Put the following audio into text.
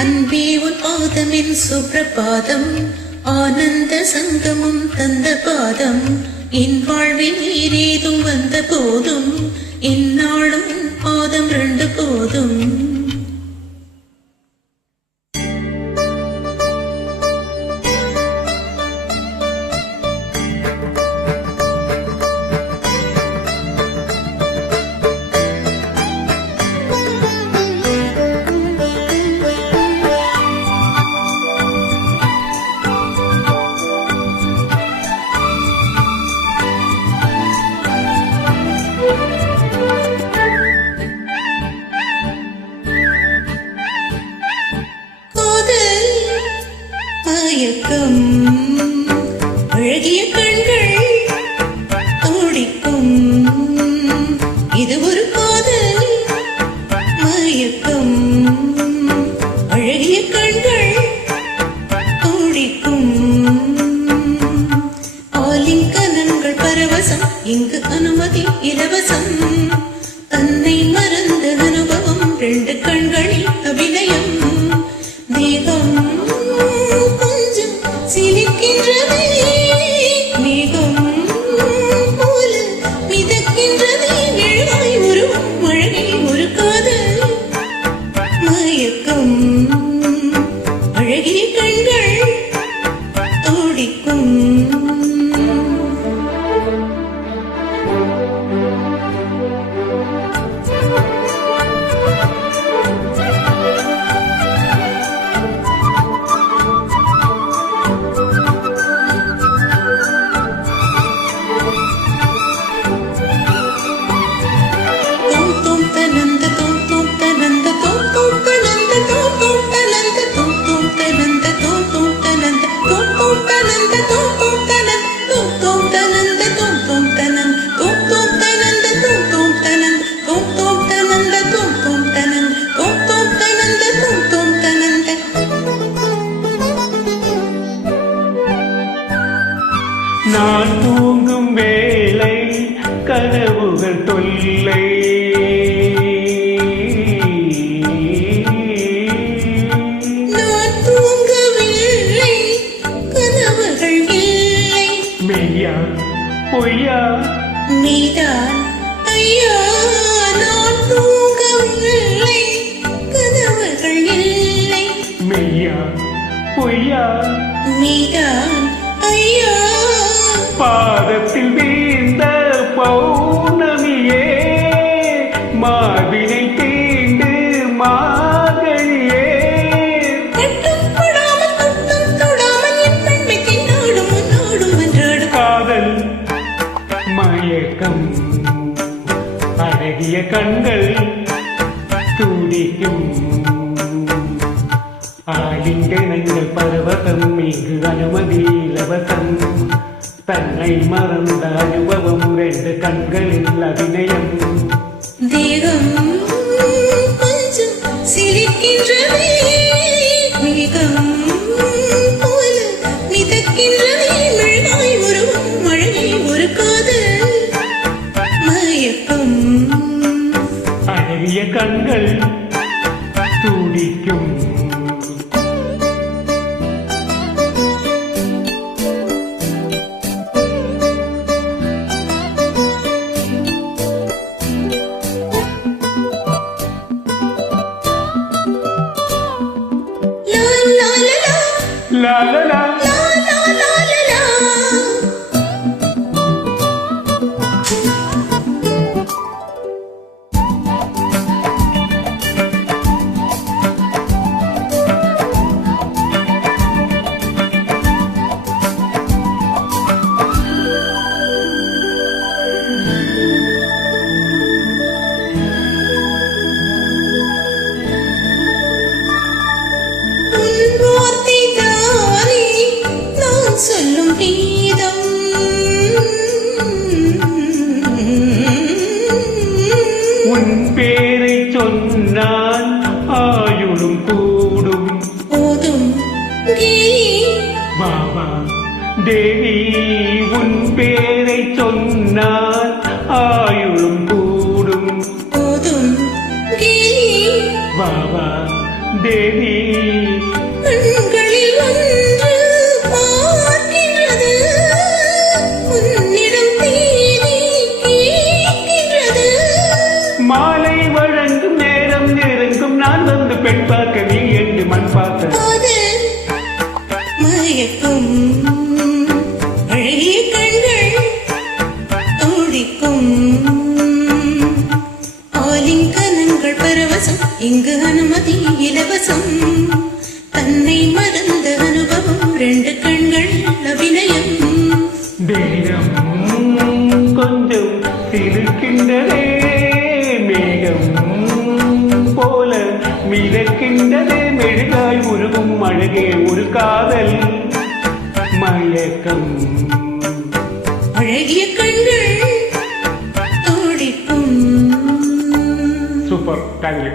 அன்பே உன் பாதமின் சுப்ரபாதம், ஆனந்த சங்கமும் தந்த பாதம். என் வாழ்வில் நீரேதும் வந்த போதும், என்னாலும் பாதம் ரெண்டு போதும். மயக்கம் அழகிய கண்கள் துடிக்கும், இது ஒரு காதல் மயக்கம். அழகிய கண்கள் துடிக்கும், ஆலிங்கனங்கள் பரவசம், இங்கு அனுமதி இலவசம். தன்னை மறந்த அனுபவம், ரெண்டு கண்களில் அபிநயம். தேகம் சிலிக்கின்றதே, மேகம் போல மிதக்கின்றதே. நிழலாய் உருவம் அழகே ஒரு காதல் மயக்கம். அழகிய கண்கள் துடிக்கும். நான் தூங்கும் வேளை கனவுகள் தொல்லை, நான் தூங்கவில்லை கனவுகள் இல்லை. மெய்யா பொய்யா நீதான் ஐயா, நான் தூங்கவில்லை கனவுகள் இல்லை. மெய்யா பொய்யா நீதான் ஐயா. பாதத்தில் வீழ்ந்த பௌர்ணமியே, மார்பினை தீண்டு மார்கழியே. கட்டும் தொடாமல் தொட்டும் தொடாமல் என் பெண்மை தின்னோடும் முன்னோடும் வென்றாடும் காதல் மயக்கம், அழகிய கண்கள் துடிக்கும். ஆலிங்கனங்கள் பரவசம், இங்கு அனுமதி இலவசம். தன்னை மறந்த அனுபவம், ரெண்டு கண்களில் அபிநயம். தேகம் கொஞ்சம் சிலிக்கின்றதே, மேகம் போல மிதக்கின்றதே. மெழுகாய் உருவம் அழகே ஒரு காதல் மயக்கம். அழகிய கண்கள் துடிக்கும். La la la La la la la la. சொல்லும் கீதம் உன் பேரை சொன்னால் ஆயுளும் கூடும். போதும் பாபா தேவி, உன் பேரை சொன்னால் ஆயுளும் கூடும். போதும் பாபா தேவி கண்களில் ஒன்று பார்க்கின்றது உன்னிடம் தேவி கேட்கின்றது மாலை வழங்கும் நேரம் நெருங்கும் நான் வந்து பெண் பார்க்க நீ என்று மண் பார்க்க காதல் மயக்கும் அழகிய கண்கள் துடிக்கும் ஆலிங்கனங்கள் பரவசம் இங்கு அனுமதி இலவசம் தன்னை மறந்த அனுபவம் ரெண்டு கண்கள் அபிநயம் தேகம் கொஞ்சம் சிரிக்கின்றதே மேகம் போல மிதக்கின்றதே மெழுகாய் உருகும் அழகே ஒரு காதல் மயக்கம் அழகிய கண்கள் துடிக்கும் சூப்பர் தேங்க்யூ